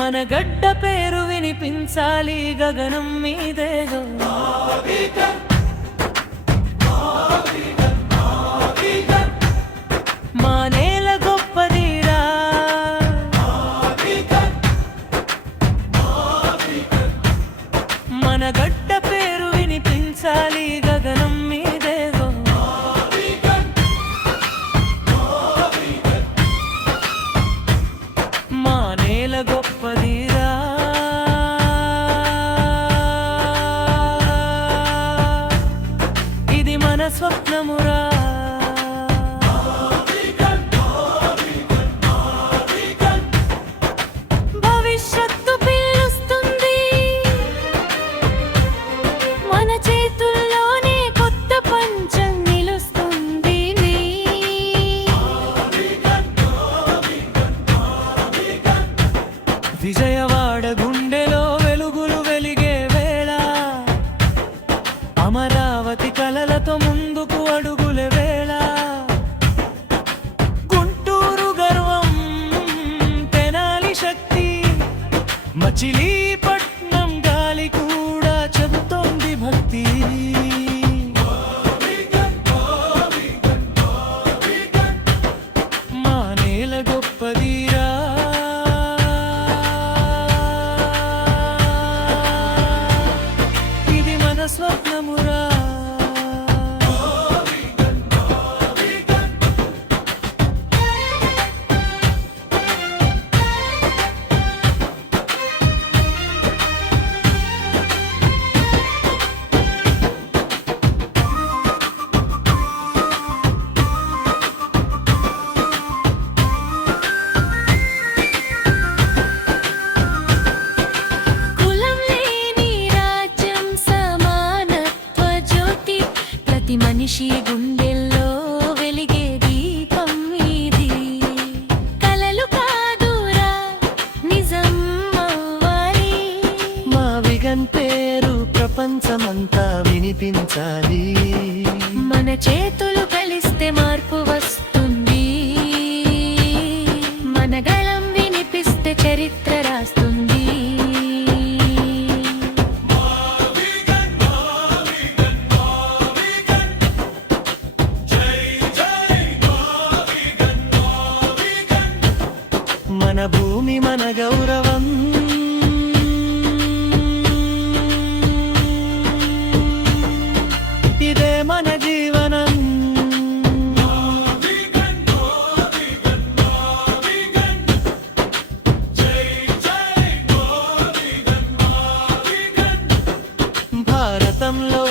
మన గడ్డ పేరు వినిపించాలి గగనం మీదేగో. మా నేల గొప్పదిరా, మన గడ్డ పేరు వినిపించాలి గగనం మీదేగో. మా నేల గొప్పదిరా, ఇది మన స్వప్నమురా. భవిష్యత్తు పిలుస్తుంది, మన చేతుల్లోనే కొత్త పంచం నిలుస్తుంది. విజయవాడ గుండెలో వెలుగులు వెలిగే వేళ, అమరావతి కలలతో ముందుకు అడుగుల వేళ. గుంటూరు గర్వం, తెనాలి శక్తి, మచిలీపట్నం గాలి కూడా చెబుతోంది భక్తి. మా నేల గొప్పదిరా, ఇది మన స్వప్నమురా. మనిషి గుండెల్లో వెలిగే దీపం ఇది. కలలు కాదురా, నిజం అవ్వాలి. మా విగన్ పేరు ప్రపంచమంతా వినిపించాలి. మన చేతులు కలిస్తే మార్పు వస్తుంది, మన గళం వినిపిస్తే చరిత్ర రాస్తుంది. మన భూమి మన గౌరవం, ఇదే మన జీవనం. భారతంలో